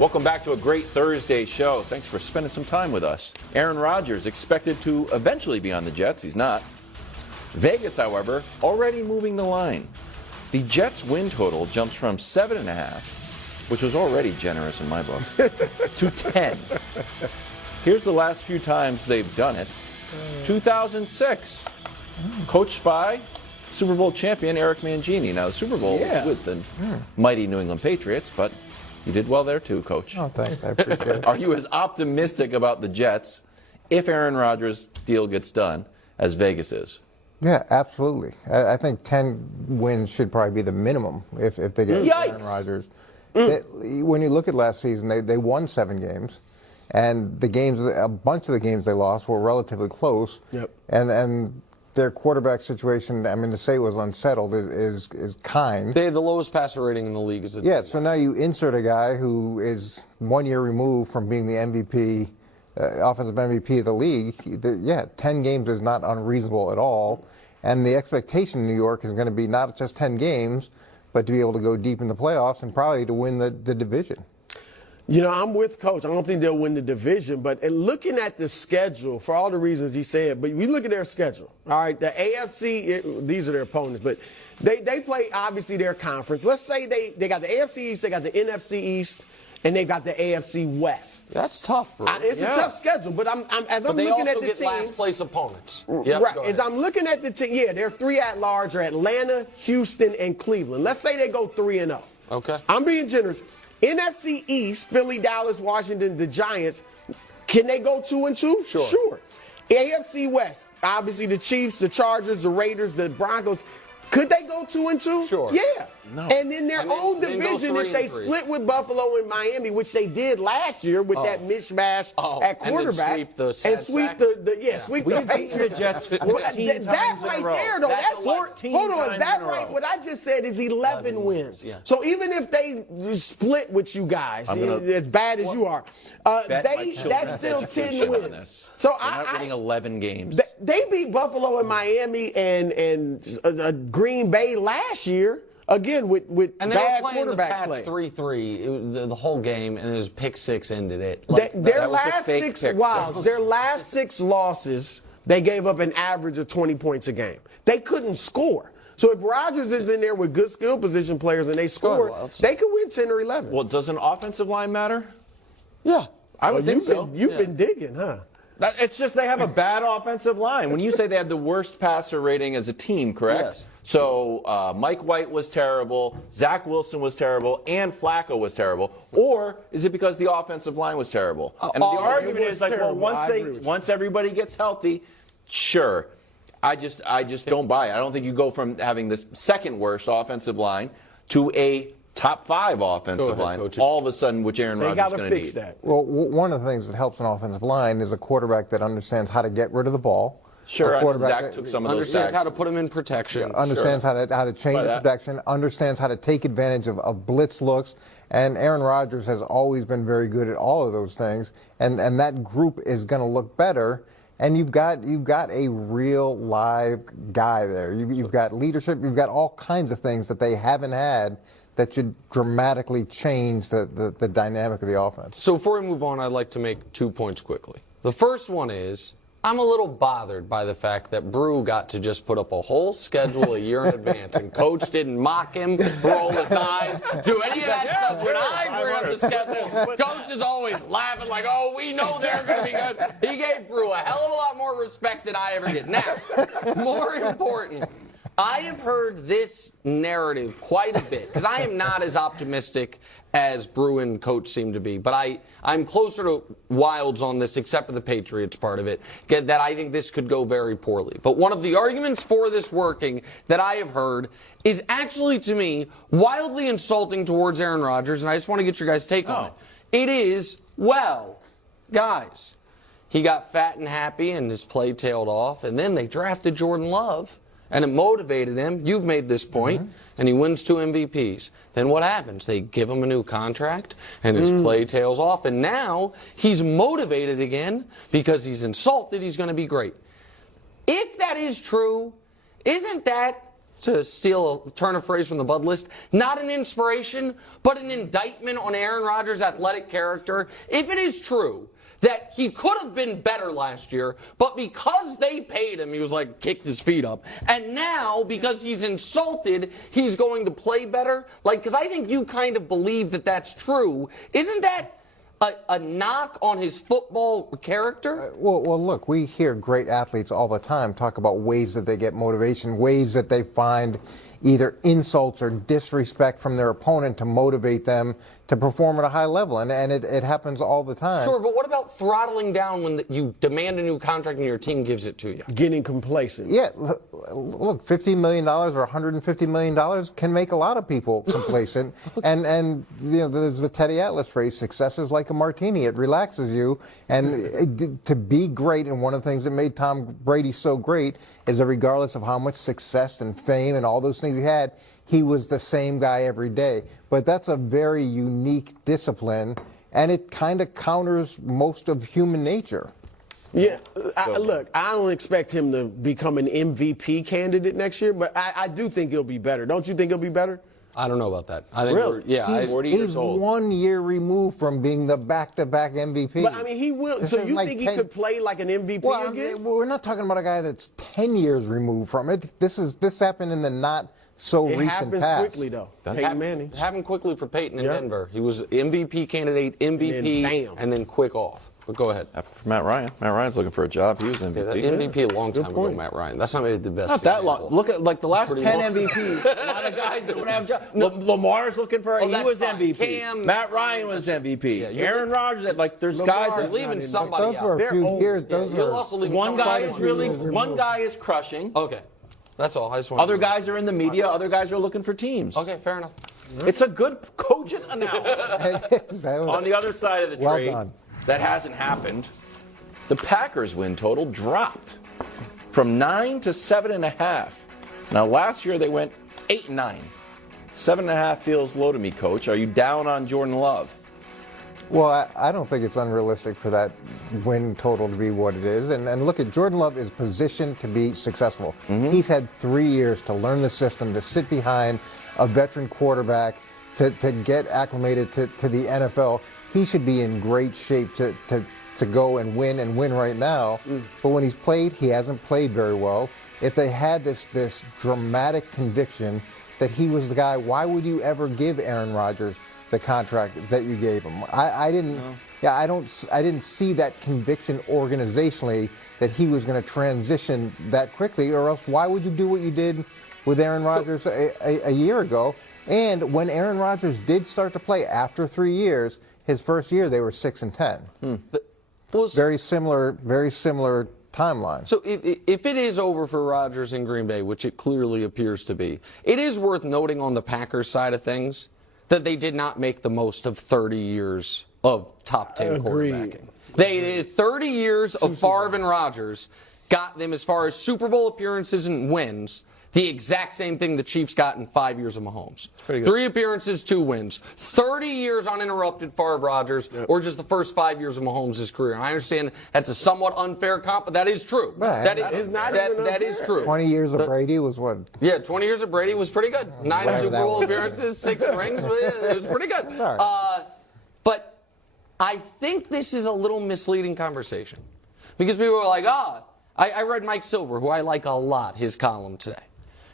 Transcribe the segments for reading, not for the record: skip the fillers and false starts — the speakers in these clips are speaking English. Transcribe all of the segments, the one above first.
Welcome back to a great Thursday show. Thanks for spending some time with us. Aaron Rodgers expected to eventually be on the Jets. He's not. Vegas, however, already moving the line. The Jets' win total jumps from 7.5, which was already generous in my book, to 10. Here's the last few times they've done it. 2006, coached by Super Bowl champion Eric Mangini. Now, the Super Bowl was with the mighty New England Patriots, but you did well there too, Coach. Oh, thanks. I appreciate it. Are you as optimistic about the Jets if Aaron Rodgers' deal gets done as Vegas is? Yeah, absolutely. I think 10 wins should probably be the minimum if they get Aaron Rodgers. When you look at last season, they won 7 games, and a bunch of the games they lost were relatively close. Yep. And their quarterback situation, I mean, to say it was unsettled is kind. They had the lowest passer rating in the league as a team. Yeah, so now you insert a guy who is 1 year removed from being the MVP, offensive MVP of the league. 10 games is not unreasonable at all. And the expectation in New York is going to be not just 10 games, but to be able to go deep in the playoffs and probably to win the division. You know, I'm with Coach. I don't think they'll win the division, but looking at the schedule, for all the reasons he said, but we look at their schedule. All right, the AFC, these are their opponents, but they play, obviously, their conference. Let's say they got the AFC East, they got the NFC East, and they got the AFC West. That's tough, bro. It's a tough schedule, but I'm looking at the teams. They also get last place opponents. Yep, right. As I'm looking at the team, their 3 at large are Atlanta, Houston, and Cleveland. Let's say they go 3-0. Okay. I'm being generous. NFC East, Philly, Dallas, Washington, the Giants, can they go 2-2? Sure. AFC West, obviously the Chiefs, the Chargers, the Raiders, the Broncos. Could they go 2-2? Sure. Yeah. No. And in their own division, if they split with Buffalo and Miami, which they did last year with that mishmash at quarterback, and sweep the Patriots. Jets 14 that times right in a row. there, though, that's 14 hold on, times that in a right? row. What I just said is 11 wins. Yeah. So even if they split with you guys, as bad as you are, that's still 10 wins. So They're not winning 11 games. They beat Buffalo and Miami and Green Bay last year. Again, with and bad they were playing quarterback the Pats play. 3-3 the whole game, and his pick 6 ended it. Their last 6 losses, they gave up an average of 20 points a game. They couldn't score. So if Rodgers is in there with good skill position players and they score, they could win 10 or 11. Well, does an offensive line matter? Yeah, I would think so. You've been digging, huh? It's just they have a bad offensive line. When you say they had the worst passer rating as a team, correct? Yes. So Mike White was terrible, Zach Wilson was terrible, and Flacco was terrible. Or is it because the offensive line was terrible? And the argument is like, well, once everybody gets healthy, sure. I just don't buy it. I don't think you go from having the second worst offensive line to a top 5 offensive line, all of a sudden, which Aaron Rodgers is going to need. Fix that. Well, one of the things that helps an offensive line is a quarterback that understands how to get rid of the ball. Sure, I know Zach took some of those sacks. Understands how to put him in protection. Understands how to change the protection. Understands how to take advantage of blitz looks. And Aaron Rodgers has always been very good at all of those things. And that group is going to look better. And you've got a real live guy there. You've got leadership. You've got all kinds of things that they haven't had that should dramatically change the dynamic of the offense. So before we move on, I'd like to make 2 points quickly. The first one is, I'm a little bothered by the fact that Brew got to just put up a whole schedule a year in advance, and Coach didn't mock him, roll his eyes, do any of that stuff. When I bring up the schedule, Coach is always laughing like, oh, we know they're going to be good. He gave Brew a hell of a lot more respect than I ever get. Now, more important, I have heard this narrative quite a bit, because I am not as optimistic as Brew and Coach seem to be. But I'm closer to Wilds on this, except for the Patriots part of it, that I think this could go very poorly. But one of the arguments for this working that I have heard is actually, to me, wildly insulting towards Aaron Rodgers, and I just want to get your guys' take on it. It is, well, guys, he got fat and happy and his play tailed off, and then they drafted Jordan Love. And it motivated him. You've made this point, and he wins 2 MVPs. Then what happens? They give him a new contract, and his play tails off. And now he's motivated again because he's insulted. He's going to be great. If that is true, isn't that to steal a turn of phrase from the Bud list, not an inspiration, but an indictment on Aaron Rodgers' athletic character? If it is true that he could have been better last year, but because they paid him, he was like, kicked his feet up. And now, because he's insulted, he's going to play better? Like, because I think you kind of believe that that's true. Isn't that a knock on his football character? Well, look, we hear great athletes all the time talk about ways that they get motivation, ways that they find either insults or disrespect from their opponent to motivate them to perform at a high level, and it happens all the time. Sure, but what about throttling down when you demand a new contract and your team gives it to you? Getting complacent. Yeah, look, $50 million or $150 million can make a lot of people complacent. and you know, there's the Teddy Atlas phrase, success is like a martini. It relaxes you. And to be great, and one of the things that made Tom Brady so great is that regardless of how much success and fame and all those things he had, he was the same guy every day. But that's a very unique discipline, and it kind of counters most of human nature. Yeah, look, I don't expect him to become an MVP candidate next year, but I do think he'll be better. Don't you think he'll be better? I don't know about that. I think Really? He's 1 year removed from being the back-to-back MVP. But, I mean, he will. This So is you like think 10 he could play like an MVP Well, I again? mean, we're not talking about a guy that's 10 years removed from it. This happened in the not so It recent happens past. quickly, though. Peyton Manning. It happened quickly for Peyton in Yeah. Denver. He was MVP candidate, MVP, And then bam. and then quick off. But go ahead. For Matt Ryan. Matt Ryan's looking for a job. He was Yeah, MVP. that MVP a long time ago, point. Matt Ryan. That's not maybe the best. Not that long. example. Look at like the last Pretty 10 long. MVPs. A lot of guys don't have jobs. Lamar's looking for. Oh, he that's was fine. MVP. Cam- Matt Ryan was MVP. Yeah, you're- Aaron Rodgers. Like there's Lamar- guys You're that leaving Not somebody Those out. were a They're few old. years. Yeah, Those you're were also leaving one guy somebody is out. really one guy is crushing. Okay. That's all. I just want Other guys are in the media. Other guys are looking for teams. Okay, fair enough. It's a good cogent analysis. On the other side of the Well trade, done. that hasn't happened. The Packers' win total dropped from 9 to 7.5. Now, last year they went 8-9. 7.5 feels low to me, Coach. Are you down on Jordan Love? Well, I don't think it's unrealistic for that win total to be what it is. And look at Jordan Love is positioned to be successful. He's had 3 years to learn the system, to sit behind a veteran quarterback, to get acclimated to the NFL. He should be in great shape to go and win right now. But when he's played, he hasn't played very well. If they had this dramatic conviction that he was the guy, why would you ever give Aaron Rodgers the contract that you gave him? I didn't. No. Yeah, I didn't see that conviction organizationally that he was going to transition that quickly, or else why would you do what you did with Aaron Rodgers a year ago? And when Aaron Rodgers did start to play after 3 years, his first year they were 6-10. Very similar timeline. So if it is over for Rodgers in Green Bay, which it clearly appears to be, it is worth noting on the Packers side of things that they did not make the most of 30 years of top 10 Agreed. quarterbacking. They 30 years of Favre and Rodgers got them as far as Super Bowl appearances and wins. The exact same thing the Chiefs got in 5 years of Mahomes. 3 appearances, 2 wins. 30 years uninterrupted Favre Rodgers, or just the first 5 years of Mahomes' career. I understand that's a somewhat unfair comp, but that is true. Right. That is true. 20 years of Brady was what? Yeah, 20 years of Brady was pretty good. 9 Whatever Super that Bowl was. appearances, 6 rings. It was pretty good. Right. But I think this is a little misleading conversation. Because people are like, I read Mike Silver, who I like a lot, his column today.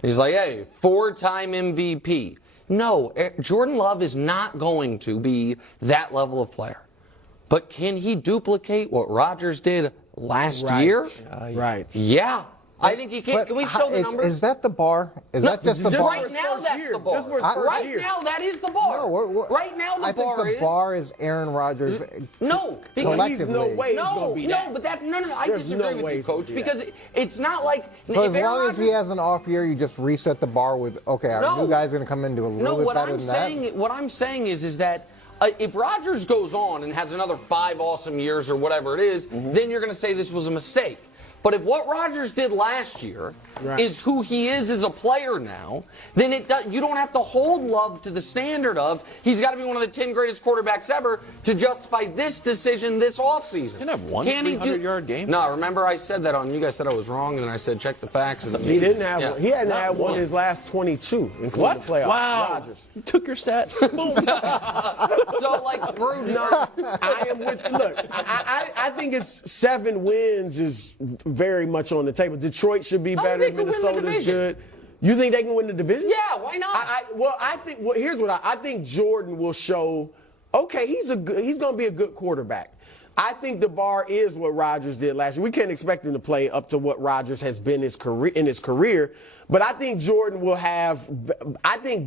He's like, hey, 4-time MVP. No, Jordan Love is not going to be that level of player. But can he duplicate what Rodgers did last year? Right. Yeah. I think he can. Can we show the numbers? Is that the bar? Is that just the bar? Right now, that's the bar. Just for his first Right year. now, that is the bar. No, right now, the I bar think the is. bar is Aaron Rodgers. No, because collectively. no way it's gonna be that. but that no. I There's disagree no with way you, it's gonna Coach, be because it's not like So if as Aaron long as he Rodgers- has an off year, you just reset the bar with, okay, our No. new guy's going to come in and do a little bit what better I'm than saying, what I'm saying is that if Rodgers goes on and has another 5 awesome years or whatever it is, then you're going to say this was a mistake. But if what Rodgers did last year is who he is as a player now, then you don't have to hold Love to the standard of he's got to be one of the 10 greatest quarterbacks ever to justify this decision this offseason. He didn't have one 300-yard game. No, remember I said that on. You guys said I was wrong, and then I said check the facts. And He didn't have one. He hadn't had one in his last 22, including the playoffs. Wow. Rodgers. You took your stat. Boom. So, like, Brew, No, I am with. Look, I think it's 7 wins is very much on the table. Detroit should be better. think they'll win the Minnesota's division. good. You think they can win the division? Yeah, why not? Here's what I think. Jordan will show. Okay, he's going to be a good quarterback. I think the bar is what Rodgers did last year. We can't expect him to play up to what Rodgers has been in his career, but I think Jordan will have,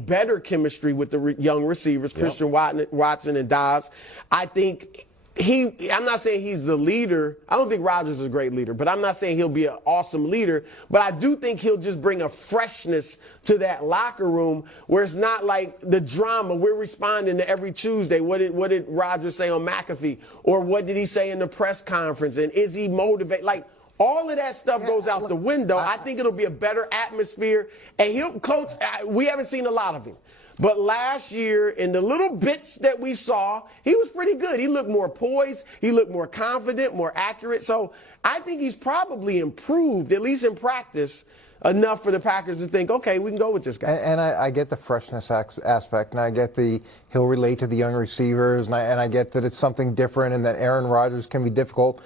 better chemistry with the young receivers, Christian Watson and Dobbs. I think I'm not saying he's the leader. I don't think Rodgers is a great leader, but I'm not saying he'll be an awesome leader. But I do think he'll just bring a freshness to that locker room where it's not like the drama. We're responding to every Tuesday. What did Rodgers say on McAfee? Or what did he say in the press conference? And is he motivated? Like, all of that stuff goes out the window. I think it'll be a better atmosphere. And he'll coach. We haven't seen a lot of him. But last year, in the little bits that we saw, he was pretty good. He looked more poised. He looked more confident, more accurate. So I think he's probably improved, at least in practice, enough for the Packers to think, okay, we can go with this guy. And I get the freshness aspect, and I get he'll relate to the young receivers, and I get that it's something different and that Aaron Rodgers can be difficult.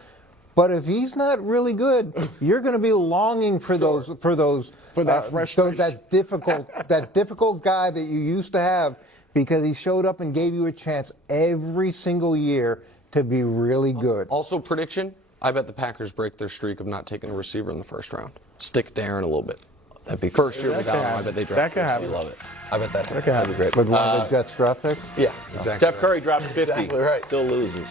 But if he's not really good, you're going to be longing for that difficult guy that you used to have, because he showed up and gave you a chance every single year to be really good. Also, prediction, I bet the Packers break their streak of not taking a receiver in the first round. Stick to Aaron a little bit. That'd be first year without him. I bet they draft. That could happen. Love it. I bet that'd be great. With one of the Jets draft pick? Yeah, exactly. Steph Curry drops 50. Exactly right. Still loses.